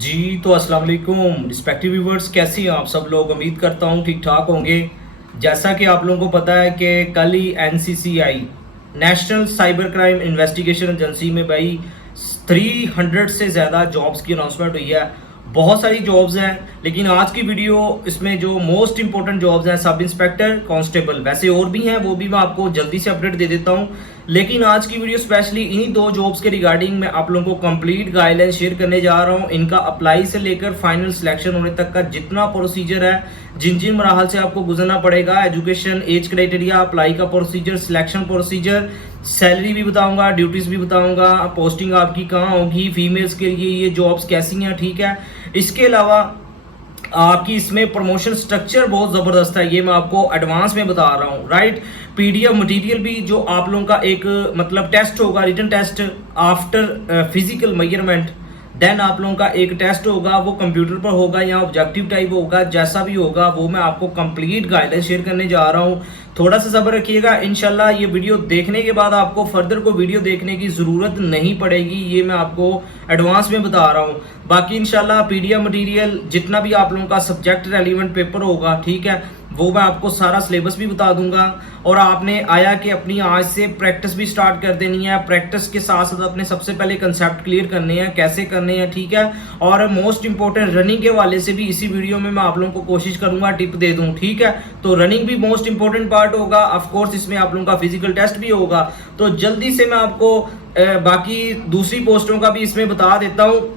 जी तो अस्सलाम वालेकुम रिस्पेक्टिव व्यूवर्स, कैसे हैं आप सब लोग। उम्मीद करता हूँ ठीक ठाक होंगे। जैसा कि आप लोगों को पता है कि कल ही NCCI national cyber crime investigation agency में भाई 300 से ज़्यादा जॉब्स की अनाउंसमेंट हुई है। बहुत सारी जॉब्स हैं, लेकिन आज की वीडियो इसमें जो मोस्ट इंपॉर्टेंट जॉब्स हैं सब इंस्पेक्टर कांस्टेबल, वैसे और भी हैं वो भी मैं आपको जल्दी से अपडेट दे देता हूं। लेकिन आज की वीडियो स्पेशली इन्हीं दो जॉब्स के रिगार्डिंग मैं आप लोगों को कंप्लीट गाइडलाइन शेयर करने जा रहा हूं। इनका अप्लाई से लेकर फाइनल सिलेक्शन होने तक का जितना प्रोसीजर है, जिन जिन मराहल से आपको गुजरना पड़ेगा, एजुकेशन, एज क्राइटेरिया, अप्लाई का प्रोसीजर, सिलेक्शन प्रोसीजर, सैलरी भी बताऊंगा, ड्यूटीज भी बताऊंगा, पोस्टिंग आपकी कहाँ होगी, फीमेल्स के लिए ये जॉब्स कैसी हैं, ठीक है। इसके अलावा आपकी इसमें प्रमोशन स्ट्रक्चर बहुत ज़बरदस्त है, ये मैं आपको एडवांस में बता रहा हूँ, राइट। पीडीएफ मटेरियल भी जो आप लोगों का एक मतलब टेस्ट होगा, written test after physical measurement, then आप लोगों का एक टेस्ट होगा, वो कंप्यूटर पर होगा या ऑब्जेक्टिव टाइप होगा, जैसा भी होगा वो मैं आपको कंप्लीट गाइडलाइन शेयर करने जा रहा हूँ। थोड़ा सा सब्र रखिएगा, इंशाल्लाह ये वीडियो देखने के बाद आपको फर्दर को वीडियो देखने की ज़रूरत नहीं पड़ेगी, ये मैं आपको एडवांस में बता रहा हूँ। बाकी इंशाल्लाह पीडीएफ मटेरियल जितना भी आप लोगों का सब्जेक्ट रेलिवेंट पेपर होगा, ठीक है, वो मैं आपको सारा सिलेबस भी बता दूंगा। और आपने आया कि अपनी आज से प्रैक्टिस भी स्टार्ट कर देनी है। प्रैक्टिस के साथ साथ अपने सबसे पहले कंसेप्ट क्लियर करने हैं, कैसे करने हैं, ठीक है। और मोस्ट इंपॉर्टेंट रनिंग के हवाले से भी इसी वीडियो में मैं आप लोगों को कोशिश करूंगा टिप दे दूं, ठीक है। तो रनिंग भी मोस्ट इंपॉर्टेंट पार्ट होगा, ऑफ कोर्स इसमें आप लोगों का फिजिकल टेस्ट भी होगा। तो जल्दी से मैं आपको बाकी दूसरी पोस्टों का भी इसमें बता देता हूँ।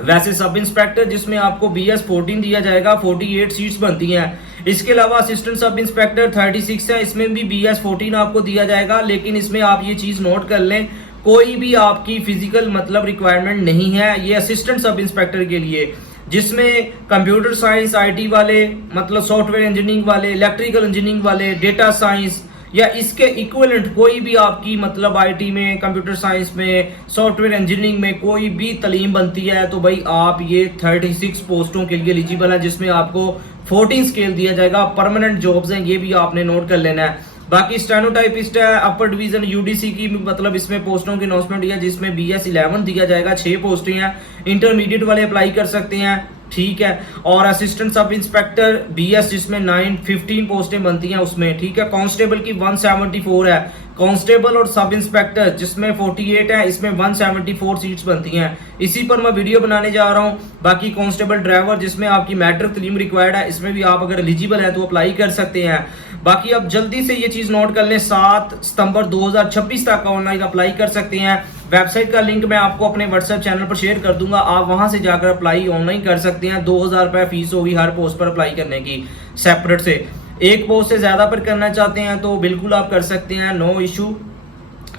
वैसे सब इंस्पेक्टर जिसमें आपको BS 14 दिया जाएगा, 48 सीट्स बनती हैं। इसके अलावा असिस्टेंट सब इंस्पेक्टर 36 है, इसमें भी BS 14 आपको दिया जाएगा। लेकिन इसमें आप ये चीज नोट कर लें, कोई भी आपकी फिजिकल मतलब रिक्वायरमेंट नहीं है ये असिस्टेंट सब इंस्पेक्टर के लिए, जिसमें कंप्यूटर साइंस IT वाले, मतलब सॉफ्टवेयर इंजीनियरिंग वाले, इलेक्ट्रिकल इंजीनियरिंग वाले, डेटा साइंस या इसके इक्विवेलेंट कोई भी आपकी मतलब IT में, कंप्यूटर साइंस में, सॉफ्टवेयर इंजीनियरिंग में कोई भी तालीम बनती है, तो भाई आप ये 36 पोस्टों के लिए एलिजिबल है, जिसमें आपको 14 स्केल दिया जाएगा। परमानेंट जॉब्स हैं, ये भी आपने नोट कर लेना है। बाकी स्टेनोटाइपिस्ट है, अपर डिवीजन UDC की मतलब इसमें पोस्टों की अनाउंसमेंट है, जिसमें BS 11 दिया जाएगा, 6 पोस्टें हैं। इंटरमीडिएट वाले अप्लाई कर सकते हैं, ठीक है। और असिस्टेंट सब इंस्पेक्टर BS जिसमें 15 पोस्टें बनती हैं उसमें, ठीक है। कांस्टेबल की 174 है। कांस्टेबल और सब इंस्पेक्टर जिसमें 48 है, इसमें 174 सीट्स बनती हैं। इसी पर मैं वीडियो बनाने जा रहा हूं। बाकी कांस्टेबल ड्राइवर जिसमें आपकी मैट्रिक तालीम रिक्वायर्ड है, इसमें भी आप अगर एलिजिबल है तो अप्लाई कर सकते हैं। बाकी अब जल्दी से ये चीज नोट कर लें, 7 सितंबर 2026 तक ऑनलाइन अप्लाई कर सकते हैं। वेबसाइट का लिंक मैं आपको अपने व्हाट्सएप चैनल पर शेयर कर दूंगा, आप वहां से जाकर अप्लाई ऑनलाइन कर सकते हैं। 2000 रुपये फीस होगी हर पोस्ट पर अप्लाई करने की सेपरेट से। एक पोस्ट से ज्यादा पर करना चाहते हैं तो बिल्कुल आप कर सकते हैं, नो इशू।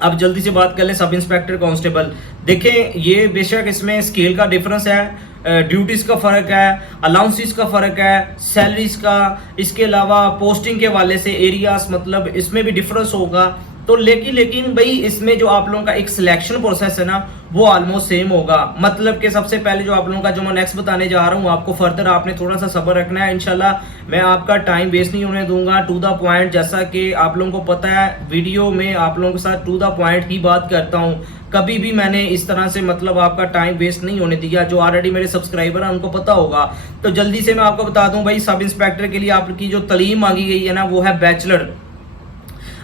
अब जल्दी से बात कर लें सब इंस्पेक्टर कांस्टेबल। देखें ये बेशक इसमें स्केल का डिफरेंस है, ड्यूटीज का फर्क है, अलाउंसेस का फर्क है, सैलरीज का, इसके अलावा पोस्टिंग के वाले से एरियाज मतलब इसमें भी डिफरेंस होगा। तो लेकिन भाई इसमें जो आप लोगों का एक सिलेक्शन प्रोसेस है ना, वो ऑलमोस्ट सेम होगा। मतलब कि सबसे पहले जो आप लोगों का जो मैं नेक्स्ट बताने जा रहा हूँ आपको, फर्दर आपने थोड़ा सा सब्र रखना है। इंशाल्लाह मैं आपका टाइम वेस्ट नहीं होने दूंगा, टू द पॉइंट। जैसा कि आप लोगों को पता है वीडियो में आप लोगों के साथ टू द पॉइंट ही बात करता हूँ, कभी भी मैंने इस तरह से मतलब आपका टाइम वेस्ट नहीं होने दिया। जो ऑलरेडी मेरे सब्सक्राइबर हैं उनको पता होगा। तो जल्दी से मैं आपको बता दूं भाई, सब इंस्पेक्टर के लिए आपकी जो तालीम मांगी गई है ना, वो है बैचलर।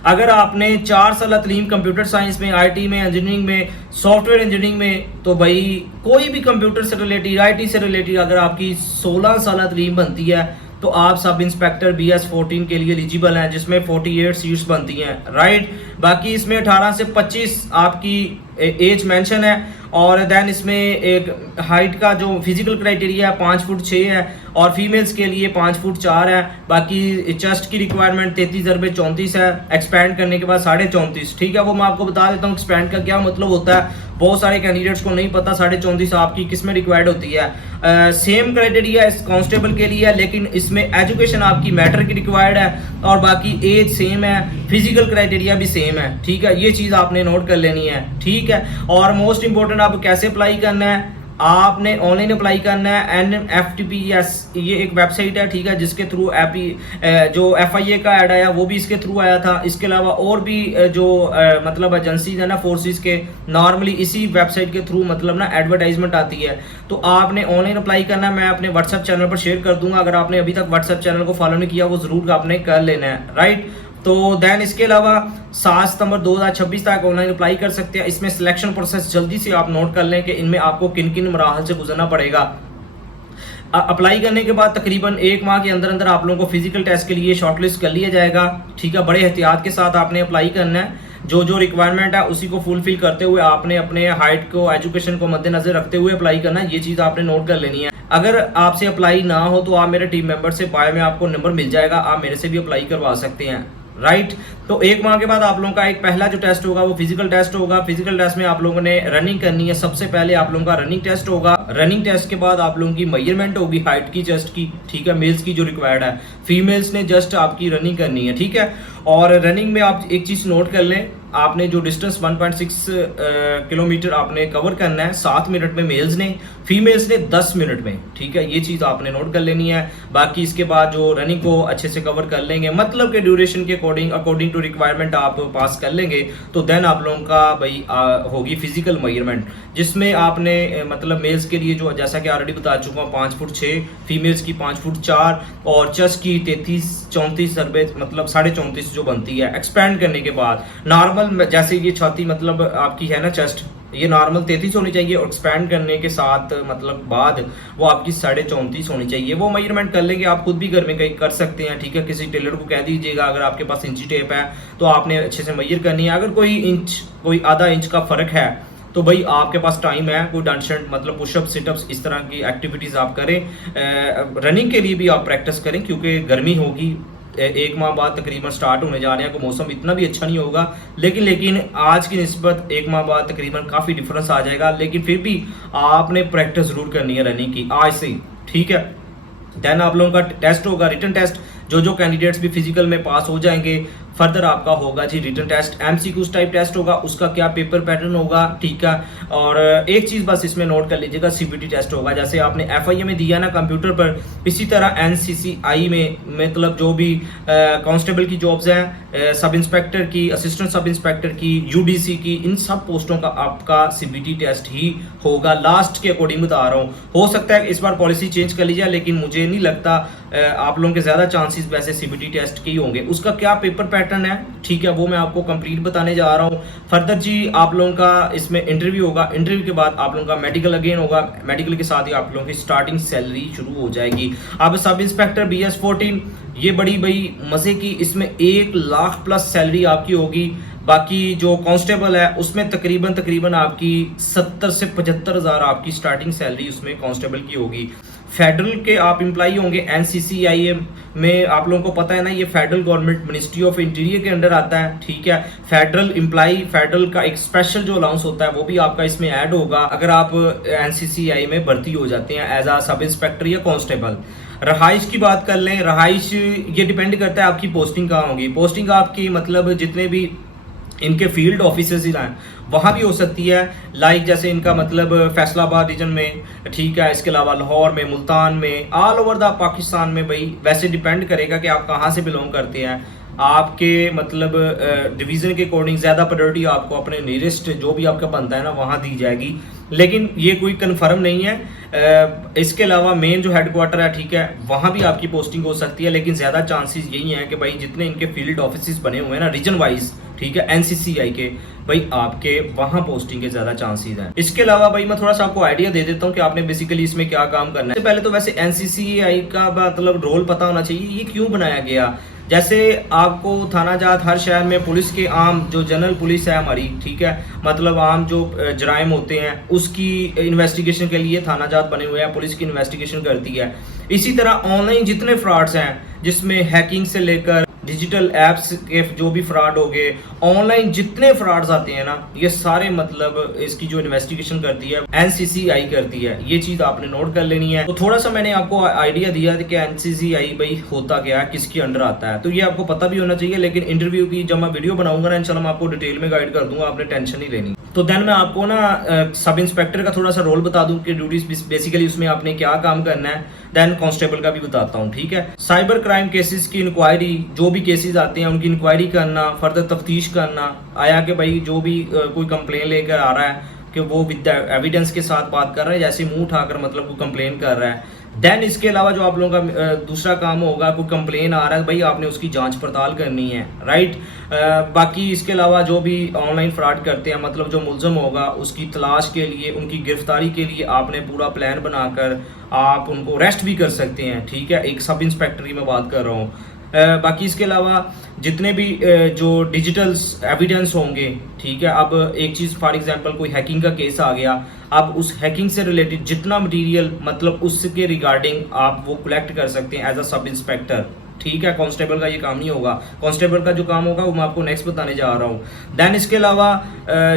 अगर आपने 4 साल तालीम कंप्यूटर साइंस में, IT में, इंजीनियरिंग में, सॉफ्टवेयर इंजीनियरिंग में, तो भाई कोई भी कंप्यूटर से रिलेटेड, IT से रिलेटेड अगर आपकी 16 साल तालीम बनती है तो आप सब इंस्पेक्टर BS 14 के लिए एलिजिबल हैं, जिसमें 48 सीट्स बनती हैं, राइट। बाकी इसमें 18 से 25 आपकी एज मेंशन है। और देन इसमें एक हाइट का जो फिजिकल क्राइटेरिया है 5 फुट 6 है, और फीमेल्स के लिए 5 फुट 4 है। बाकी चेस्ट की रिक्वायरमेंट 33/34 है, एक्सपैंड करने के बाद 34.5, ठीक है। वो मैं आपको बता देता हूँ एक्सपैंड का क्या मतलब होता है, बहुत सारे कैंडिडेट्स को नहीं पता 34.5 आपकी किस में रिक्वायर्ड होती है। सेम क्राइटेरिया इस कांस्टेबल के लिए है, लेकिन इसमें एजुकेशन आपकी मैटर की रिक्वायर्ड है, और बाकी एज सेम है, फिजिकल क्राइटेरिया भी सेम है, ठीक है। ये चीज़ आपने नोट कर लेनी है, ठीक है। और मोस्ट इंपॉर्टेंट आप कैसे अप्लाई करना है, आपने ऑनलाइन अप्लाई करना है। NFTPS ये एक वेबसाइट है, ठीक है, जिसके थ्रू जो FIA का ऐड आया वो भी इसके थ्रू आया था। इसके अलावा और भी जो मतलब एजेंसीज है ना फोर्सेस के, नॉर्मली इसी वेबसाइट के थ्रू मतलब ना एडवर्टाइजमेंट आती है। तो आपने ऑनलाइन अप्लाई करना है, मैं अपने व्हाट्सएप चैनल पर शेयर कर दूंगा। अगर आपने अभी तक व्हाट्सएप चैनल को फॉलो नहीं किया वो जरूर आपने कर लेना है, राइट। तो देन इसके अलावा 7 सितंबर 2026 तक ऑनलाइन अप्लाई कर सकते हैं। इसमें सिलेक्शन प्रोसेस जल्दी से आप नोट कर लें कि इनमें आपको किन किन मराहल से गुजरना पड़ेगा। अप्लाई करने के बाद तकरीबन 1 माह के अंदर अंदर आप लोगों को फिजिकल टेस्ट के लिए शॉर्टलिस्ट कर लिया जाएगा, ठीक है। बड़े एहतियात के साथ आपने अप्लाई करना है। जो रिक्वायरमेंट है उसी को फुलफिल करते हुए आपने अपने हाइट को, एजुकेशन को मद्देनजर रखते हुए अप्लाई करना है। ये चीज़ आपने नोट कर लेनी है। अगर आपसे अप्लाई ना हो तो आप मेरे टीम मेंबर से बाय में आपको नंबर मिल जाएगा, आप मेरे से भी अप्लाई करवा सकते हैं, राइट। तो 1 माह के बाद आप लोगों का एक पहला जो टेस्ट होगा वो फिजिकल टेस्ट होगा। फिजिकल टेस्ट में आप लोगों ने रनिंग करनी है। सबसे पहले आप लोगों का रनिंग टेस्ट होगा। रनिंग टेस्ट के बाद आप लोगों की मेजरमेंट होगी हाइट की, चेस्ट की, ठीक है। मेल्स की जो रिक्वायर्ड है, फीमेल्स ने जस्ट आपकी रनिंग करनी है, ठीक है। और रनिंग में आप एक चीज नोट कर लें, आपने जो डिस्टेंस 1.6 किलोमीटर आपने कवर करना है 7 मिनट में मेल्स ने, फीमेल्स ने 10 मिनट में, ठीक है। ये चीज़ आपने नोट कर लेनी है। बाकी इसके बाद जो रनिंग को अच्छे से कवर कर लेंगे, मतलब के ड्यूरेशन के अकॉर्डिंग टू रिक्वायरमेंट आप पास कर लेंगे, तो देन आप लोगों का भाई होगी फिजिकल मेजरमेंट, जिसमें आपने मतलब मेल्स के लिए जो जैसा कि ऑलरेडी बता चुका हूँ 5 फुट 6, फीमेल्स की 5 फुट 4 और चेस्ट की 33-34 मतलब 34.5 जो बनती है। एक्सपेंड करने के बाद नॉर्मल जैसे ये छाती मतलब आपकी है ना चेस्ट, ये नॉर्मल 33 होनी चाहिए और एक्सपैंड करने के साथ मतलब बाद वो आपकी 34.5 होनी चाहिए। वो मेजरमेंट कर लेंगे, आप खुद भी घर में कहीं कर सकते हैं, ठीक है। किसी टेलर को कह दीजिएगा, अगर आपके पास इंची टेप है तो आपने अच्छे से मेजर करनी है। अगर कोई आधा इंच का फर्क है तो भाई आपके पास टाइम है, कोई डांट मतलब पुशअप सिटअप्स इस तरह की एक्टिविटीज आप करें। रनिंग के लिए भी आप प्रैक्टिस करें क्योंकि गर्मी होगी, 1 माह बाद तकरीबन स्टार्ट होने जा रहे हैं, मौसम इतना भी अच्छा नहीं होगा, लेकिन आज की निस्बत 1 माह बाद तकरीबन काफ़ी डिफरेंस आ जाएगा। लेकिन फिर भी आपने प्रैक्टिस जरूर करनी है रनिंग की आज से ही, ठीक है। देन आप लोगों का टेस्ट होगा, रिटन टेस्ट। जो कैंडिडेट्स भी फिजिकल में पास हो जाएंगे, फर्दर आपका होगा जी written test. MCQs type test होगा, उसका क्या पेपर पैटर्न होगा, ठीक है। और एक चीज़ बस इसमें नोट कर लीजिएगा, CBT टेस्ट होगा। जैसे आपने FIA में दिया ना कंप्यूटर पर, इसी तरह NCCI में मतलब जो भी कांस्टेबल की जॉब्स हैं, सब इंस्पेक्टर की, असिस्टेंट सब इंस्पेक्टर की, UDC की, इन सब पोस्टों का आपका CBT टेस्ट ही होगा। लास्ट के अकॉर्डिंग बता रहा हूँ, हो सकता है इस बार पॉलिसी चेंज कर ली जाए, लेकिन मुझे नहीं लगता। आप लोगों के ज़्यादा चांसेस वैसे CBT टेस्ट के ही होंगे। उसका क्या पेपर पैटर्न है, ठीक है, वो मैं आपको कंप्लीट बताने जा रहा हूँ। फर्दर जी आप लोगों का इसमें इंटरव्यू होगा। इंटरव्यू के बाद आप लोगों का मेडिकल अगेन होगा। मेडिकल के साथ ही आप लोगों की स्टार्टिंग सैलरी शुरू हो जाएगी। अब सब इंस्पेक्टर BS14 ये बड़ी भाई मजे की, इसमें 1 लाख प्लस सैलरी आपकी होगी। बाकी जो कांस्टेबल है उसमें तकरीबन आपकी 70 से 75 हज़ार आपकी स्टार्टिंग सैलरी उसमें कांस्टेबल की होगी। फेडरल के आप एम्प्लॉई होंगे NCCI में, आप लोगों को पता है ना, ये federal government ministry of interior के अंडर आता है, ठीक है। फेडरल एम्प्लॉई, फेडरल का एक स्पेशल जो अलाउंस होता है वो भी आपका इसमें ऐड होगा अगर आप NCCI में भर्ती हो जाते हैं एज आ सब इंस्पेक्टर या कांस्टेबल। रहाइश की बात कर लें, रहाइश ये डिपेंड करता है आपकी पोस्टिंग कहाँ होगी। पोस्टिंग आपकी मतलब जितने भी इनके फील्ड ऑफिसर्स ही हैं वहाँ भी हो सकती है, लाइक जैसे इनका मतलब फैसलाबाद रीजन में, ठीक है। इसके अलावा लाहौर में, मुल्तान में, ऑल ओवर द पाकिस्तान में भाई वैसे डिपेंड करेगा कि आप कहाँ से बिलोंग करते हैं। आपके मतलब डिवीज़न के अकॉर्डिंग ज़्यादा प्रायोरिटी आपको अपने नियरेस्ट जो भी आपका बनता है ना वहाँ दी जाएगी, लेकिन ये कोई कन्फर्म नहीं है। इसके अलावा मेन जो हेडक्वार्टर है, ठीक है, वहाँ भी आपकी पोस्टिंग हो सकती है, लेकिन ज़्यादा चांसेस यही हैं कि भाई जितने इनके फील्ड ऑफिस बने हुए हैं ना रीजन वाइज, ठीक है, NCCI के, भाई आपके वहाँ पोस्टिंग के ज़्यादा चांसेस हैं। इसके अलावा भाई मैं थोड़ा सा आपको आइडिया दे देता हूँ कि आपने बेसिकली इसमें क्या काम करना है। पहले तो वैसे NCCI का मतलब रोल पता होना चाहिए, ये क्यों बनाया गया। जैसे आपको थाना जात हर शहर में पुलिस के आम जो जनरल पुलिस है हमारी, ठीक है, मतलब आम जो जराइम होते हैं उसकी इन्वेस्टिगेशन के लिए थाना जात बने हुए हैं, पुलिस की इन्वेस्टिगेशन करती है। इसी तरह ऑनलाइन जितने फ्रॉड्स हैं जिसमें हैकिंग से लेकर डिजिटल एप्स के जो भी फ्रॉड हो गए, ऑनलाइन जितने फ्रॉड्स आते हैं ना, ये सारे मतलब इसकी जो इन्वेस्टिगेशन करती है NCCI करती है। ये चीज़ आपने नोट कर लेनी है। तो थोड़ा सा मैंने आपको आइडिया दिया कि NCCI भाई होता क्या है, किसके अंडर आता है, तो ये आपको पता भी होना चाहिए। लेकिन इंटरव्यू की जब मैं वीडियो बनाऊंगा ना इंशाल्लाह मैं आपको डिटेल में गाइड कर दूंगा, आपने टेंशन नहीं लेनी। तो देन मैं आपको ना सब इंस्पेक्टर का थोड़ा सा रोल बता दूं कि ड्यूटीज बेसिकली उसमें आपने क्या काम करना है, देन कांस्टेबल का भी बताता हूं, ठीक है। साइबर क्राइम केसेस की इंक्वायरी, जो भी केसेस आते हैं उनकी इंक्वायरी करना, फर्दर तफ्तीश करना, आया कि भाई जो भी कोई कंप्लेन लेकर आ रहा है कि वो विद एविडेंस के साथ बात कर रहा है, जैसे मुंह उठाकर मतलब वो कंप्लेन कर रहा है। देन इसके अलावा जो आप लोगों का दूसरा काम होगा, कोई कंप्लेन आ रहा है भाई आपने उसकी जांच पड़ताल करनी है, राइट। बाकी इसके अलावा जो भी ऑनलाइन फ्रॉड करते हैं मतलब जो मुलजम होगा उसकी तलाश के लिए, उनकी गिरफ्तारी के लिए आपने पूरा प्लान बनाकर आप उनको अरेस्ट भी कर सकते हैं, ठीक है। एक सब इंस्पेक्टर की मैं बात कर रहा हूँ। बाकी इसके अलावा जितने भी जो डिजिटल एविडेंस होंगे, ठीक है। अब एक चीज़ फॉर एग्जांपल कोई हैकिंग का केस आ गया, अब उस हैकिंग से रिलेटेड जितना मटेरियल मतलब उसके रिगार्डिंग आप वो कलेक्ट कर सकते हैं एज अ सब इंस्पेक्टर, ठीक है। कांस्टेबल का ये काम नहीं होगा, कांस्टेबल का जो काम होगा वो मैं आपको नेक्स्ट बताने जा रहा हूँ। देन इसके अलावा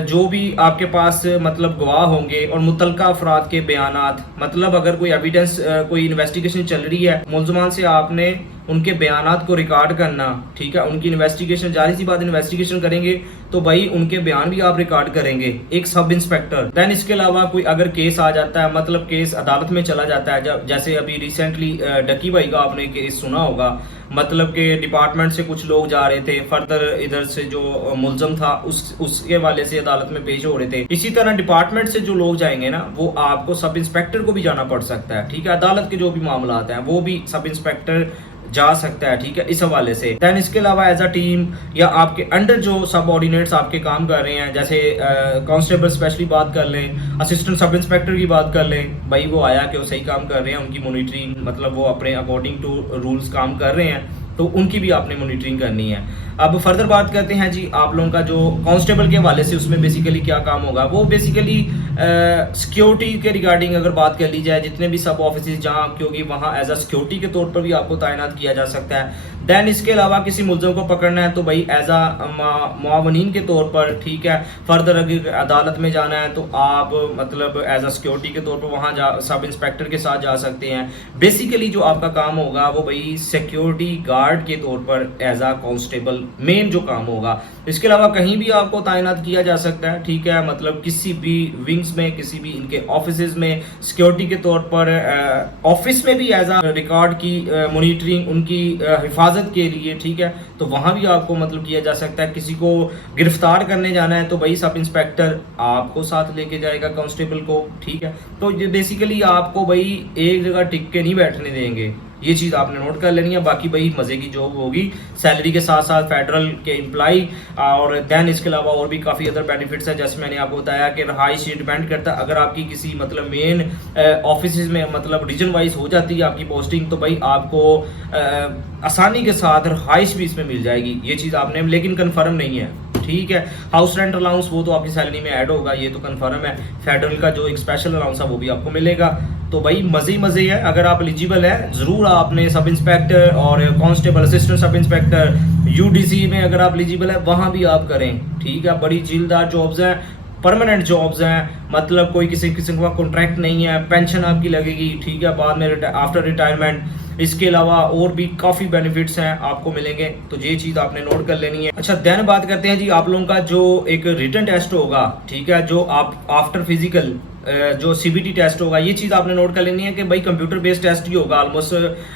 जो भी आपके पास मतलब गवाह होंगे और मुतलका अफराद के बयानात, मतलब अगर कोई एविडेंस कोई इन्वेस्टिगेशन चल रही है, मुलजमान से आपने उनके बयानात को रिकॉर्ड करना, ठीक है। उनकी इन्वेस्टिगेशन, जारी सी बात इन्वेस्टिगेशन करेंगे तो भाई उनके बयान भी आप रिकॉर्ड करेंगे, एक सब इंस्पेक्टर। देन इसके अलावा कोई अगर केस आ जाता है, मतलब केस अदालत में चला जाता है, जब जैसे अभी रिसेंटली डकी भाई का आपने केस सुना होगा, मतलब के डिपार्टमेंट से कुछ लोग जा रहे थे, फर्दर इधर से जो मुलजम था उसके वाले से अदालत में पेश हो रहे थे। इसी तरह डिपार्टमेंट से जो लोग जाएंगे ना, वो आपको सब इंस्पेक्टर को भी जाना पड़ सकता है, ठीक है। अदालत के जो भी मामला आते हैं वो भी सब इंस्पेक्टर जा सकता है, ठीक है, इस हवाले से। देन इसके अलावा एज अ टीम या आपके अंडर जो सब ऑर्डिनेट्स आपके काम कर रहे हैं, जैसे कांस्टेबल स्पेशली बात कर लें, असिस्टेंट सब इंस्पेक्टर की बात कर लें, भाई वो आया कि वो सही काम कर रहे हैं, उनकी मॉनिटरिंग मतलब वो अपने अकॉर्डिंग टू रूल्स काम कर रहे हैं, तो उनकी भी आपने मॉनिटरिंग करनी है। अब फर्दर बात करते हैं जी आप लोगों का जो कांस्टेबल के हवाले से, उसमें बेसिकली क्या काम होगा, वो बेसिकली सिक्योरिटी के रिगार्डिंग अगर बात कर ली जाए, जितने भी सब ऑफिस जहाँ, क्योंकि वहाँ एज अ सिक्योरिटी के तौर पर भी आपको तैनात किया जा सकता है। देन इसके अलावा किसी मुलजम को पकड़ना है तो भाई एज अ मुआवनीन के तौर पर, ठीक है। फर्दर अगर अदालत में जाना है तो आप मतलब एज अ सिक्योरिटी के तौर पर वहाँ सब इंस्पेक्टर के साथ जा सकते हैं। बेसिकली जो आपका काम होगा वो भाई सिक्योरिटी गार्ड के तौर पर एज अ कांस्टेबल मेन जो काम होगा। इसके अलावा कहीं भी आपको तैनात किया जा सकता है, ठीक है, मतलब किसी भी विंग्स में, किसी भी इनके ऑफिसेज में सिक्योरिटी के तौर पर, ऑफिस में भी एज अ रिकॉर्ड की मॉनिटरिंग, उनकी हिफाजत के लिए, ठीक है, तो वहाँ भी आपको मतलब किया जा सकता है। किसी को गिरफ्तार करने जाना है तो भाई सब इंस्पेक्टर आपको साथ लेके जाएगा कांस्टेबल को, ठीक है। तो ये बेसिकली आपको भाई एक जगह टिक के नहीं बैठने देंगे, ये चीज़ आपने नोट कर लेनी है। बाकी भाई मज़े की जॉब होगी, सैलरी के साथ साथ फेडरल के एम्प्लॉय, और देन इसके अलावा और भी काफ़ी अदर बेनिफिट्स हैं, जैसे मैंने आपको बताया कि रहाइश डिपेंड करता है। अगर आपकी किसी मतलब मेन ऑफिस में मतलब रीजन वाइज हो जाती है आपकी पोस्टिंग, तो भाई आपको आसानी के साथ रहाइश भी इसमें मिल जाएगी, ये चीज़ आपने, लेकिन कन्फर्म नहीं है, ठीक है। हाउस रेंट अलाउंस वो तो आपकी सैलरी में ऐड होगा, ये तो कंफर्म है। फेडरल का जो एक स्पेशल अलाउंस है वो भी आपको मिलेगा। तो भाई मज़े ही मज़े है। अगर आप एलिजिबल है ज़रूर आपने सब इंस्पेक्टर और constable, assistant sub inspector, UDC में अगर आप एलिजिबल है वहाँ भी आप करें, ठीक है। बड़ी जिलदार जॉब्स हैं, परमानेंट जॉब्स हैं, मतलब कोई किसी किस्म का कॉन्ट्रैक्ट नहीं है, पेंशन आपकी लगेगी, ठीक है, बाद में आफ्टर रिटायरमेंट। इसके अलावा और भी काफ़ी बेनिफिट्स हैं आपको मिलेंगे, तो ये चीज़ आपने नोट कर लेनी है। अच्छा, देन बात करते हैं जी आप लोगों का जो एक रिटन टेस्ट होगा, ठीक है, जो आप आफ्टर फिजिकल जो सीबीटी टेस्ट होगा, ये चीज़ आपने नोट कर लेनी है कि भाई कंप्यूटर बेस्ड टेस्ट ही होगा। ऑलमोस्ट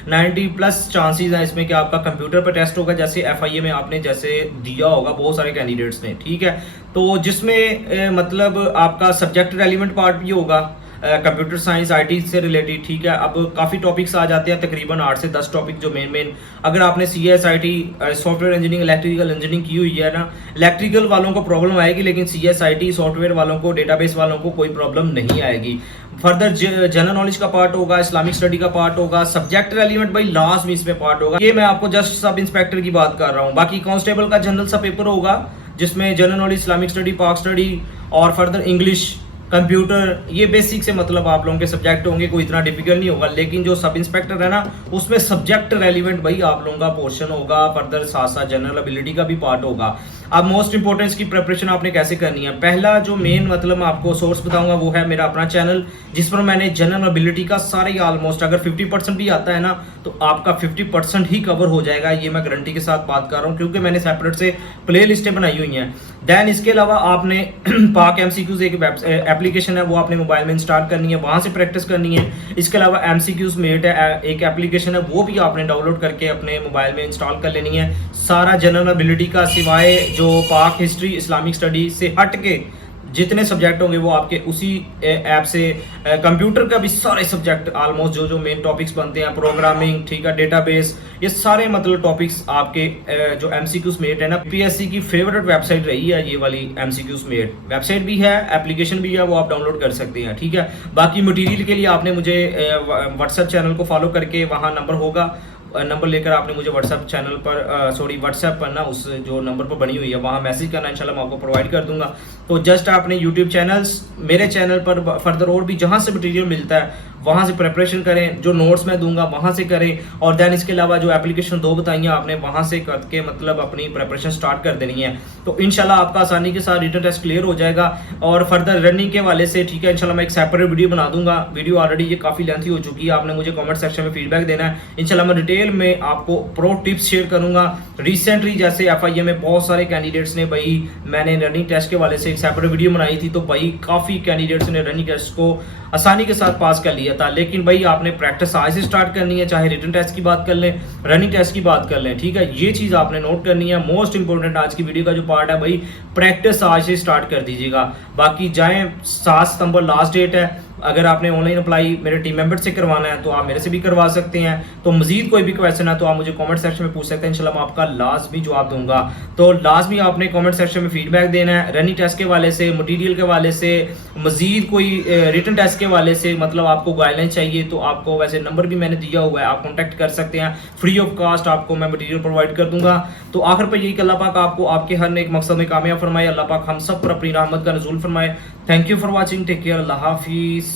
90+ चांसेस हैं इसमें कि आपका कंप्यूटर पर टेस्ट होगा, जैसे एफआईए में आपने जैसे दिया होगा बहुत सारे कैंडिडेट्स ने, ठीक है। तो जिसमें मतलब आपका सब्जेक्ट रेलिवेंट पार्ट भी होगा, कंप्यूटर साइंस आईटी से रिलेटेड, ठीक है। अब काफ़ी टॉपिक्स आ जाते हैं, तकरीबन 8 से 10 टॉपिक जो मेन अगर आपने CSIT software engineering, electrical engineering की हुई है ना, इलेक्ट्रिकल वालों को प्रॉब्लम आएगी, लेकिन CSIT सॉफ्टवेयर वालों को, डेटाबेस वालों को कोई प्रॉब्लम नहीं आएगी। फर्दर जनरल नॉलेज का पार्ट होगा, इस्लामिक स्टडी का पार्ट होगा, सब्जेक्ट रेलिवेंट भाई लास्ट में इसमें पार्ट होगा। ये मैं आपको जस्ट सब इंस्पेक्टर की बात कर रहा हूँ। बाकी कांस्टेबल का जनरल सा पेपर होगा जिसमें जनरल नॉलेज, इस्लामिक स्टडी, पाक स्टडी और फर्दर इंग्लिश, कंप्यूटर, ये बेसिक से मतलब आप लोगों के सब्जेक्ट होंगे, कोई इतना डिफिकल्ट नहीं होगा। लेकिन जो सब इंस्पेक्टर है ना, उसमें सब्जेक्ट रेलिवेंट भाई आप लोगों का पोर्शन होगा, फर्दर साथ साथ जनरल एबिलिटी का भी पार्ट होगा। अब मोस्ट इंपॉर्टेंट की प्रिपरेशन आपने कैसे करनी है, पहला जो मेन मतलब मैं आपको सोर्स बताऊंगा वो है मेरा अपना चैनल, जिस पर मैंने जनरल एबिलिटी का सारे ऑलमोस्ट, अगर 50% भी आता है ना तो आपका 50% ही कवर हो जाएगा, ये मैं गारंटी के साथ बात कर रहा हूँ, क्योंकि मैंने सेपरेट से प्ले लिस्टें बनाई हुई हैं। दैन इसके अलावा आपने पाक एमसीक्यूज एक एप्लीकेशन है, वो आपने मोबाइल में इंस्टॉल करनी है, वहाँ से प्रैक्टिस करनी है। इसके अलावा एमसीक्यूज मेट है एक एप्लीकेशन है, वो भी आपने डाउनलोड करके अपने मोबाइल में इंस्टॉल कर लेनी है। सारा जनरल एबिलिटी का सिवाय जो पाक हिस्ट्री इस्लामिक स्टडीज से हट के जितने सब्जेक्ट होंगे वो आपके उसी ऐप से, कंप्यूटर का भी सारे सब्जेक्ट ऑलमोस्ट जो जो मेन टॉपिक्स बनते हैं, प्रोग्रामिंग, ठीक है, डेटाबेस, ये सारे मतलब टॉपिक्स आपके जो एमसीक्यू मेट है ना, पीएससी की फेवरेट वेबसाइट रही है ये वाली एमसीक्यू मेट वेबसाइट भी है, एप्लीकेशन भी है, वो आप डाउनलोड कर सकते हैं। ठीक है, बाकी मटेरियल के लिए आपने मुझे व्हाट्सएप चैनल को फॉलो करके, वहाँ नंबर होगा, नंबर लेकर आपने मुझे व्हाट्सएप चैनल पर व्हाट्सएप पर ना उस जो नंबर पर बनी हुई है वहाँ मैसेज करना, इंशाल्लाह मैं आपको प्रोवाइड कर दूंगा। तो जस्ट आपने यूट्यूब चैनल्स, मेरे चैनल पर फर्दर और भी जहाँ से मटेरियल मिलता है वहाँ से प्रिपरेशन करें, जो नोट्स मैं दूंगा वहाँ से करें, और देन इसके अलावा जो एप्लीकेशन दो बताई हैं आपने वहाँ से करके मतलब अपनी प्रिपरेशन स्टार्ट कर देनी है। तो इंशाल्लाह आपका आसानी के साथ रिटन टेस्ट क्लियर हो जाएगा। और फर्दर रनिंग के वाले से, ठीक है, इंशाल्लाह मैं एक सेपरेट वीडियो बना दूंगा। वीडियो ऑलरेडी ये काफ़ी लेंथी हो चुकी है, आपने मुझे कमेंट सेक्शन में फीडबैक देना है। इंशाल्लाह मैं डिटेल में आपको प्रो टिप्स शेयर करूंगा। रिसेंटली जैसे FIA में बहुत सारे कैंडिडेट्स ने, भाई मैंने रनिंग टेस्ट के वाले से एक सेपरेट वीडियो बनाई थी, तो भाई काफ़ी कैंडिडेट्स ने रनिंग टेस्ट को आसानी के साथ पास कर लिया था। लेकिन भाई आपने प्रैक्टिस आज से स्टार्ट करनी है, चाहे रिटन टेस्ट की बात कर लें, रनिंग टेस्ट की बात कर लें। ठीक है, ये चीज़ आपने नोट करनी है। मोस्ट इंपॉर्टेंट आज की वीडियो का जो पार्ट है, भाई प्रैक्टिस आज से स्टार्ट कर दीजिएगा। बाकी जाएं, 7 सितंबर लास्ट डेट है। अगर आपने ऑनलाइन अप्लाई मेरे टीम मेंबर से करवाना है तो आप मेरे से भी करवा सकते हैं। तो मजीद कोई भी क्वेश्चन है तो आप मुझे कमेंट सेक्शन में पूछ सकते हैं, इंशाल्लाह मैं आपका लाजमी जवाब दूंगा। तो लाजमी आपने कमेंट सेक्शन में फीडबैक देना है रनिंग टेस्ट के वाले से, मटेरियल के वाले से, मजीद कोई रिटन टेस्ट के वाले से, मतलब आपको गाइडलाइन चाहिए तो आपको वैसे नंबर भी मैंने दिया हुआ है, आप कॉन्टैक्ट कर सकते हैं। फ्री ऑफ कास्ट आपको मैं मटीरियल प्रोवाइड कर दूंगा। तो आखिर पर यही कि अल्लाह पाक आपको आपके हर एक मकसद में कामयाब फरमाए, अल्लाह पाक हम सब पर अपनी रहमत का नज़ूल फरमाए। Thank you for watching, take care, अल्लाह हाफिज़।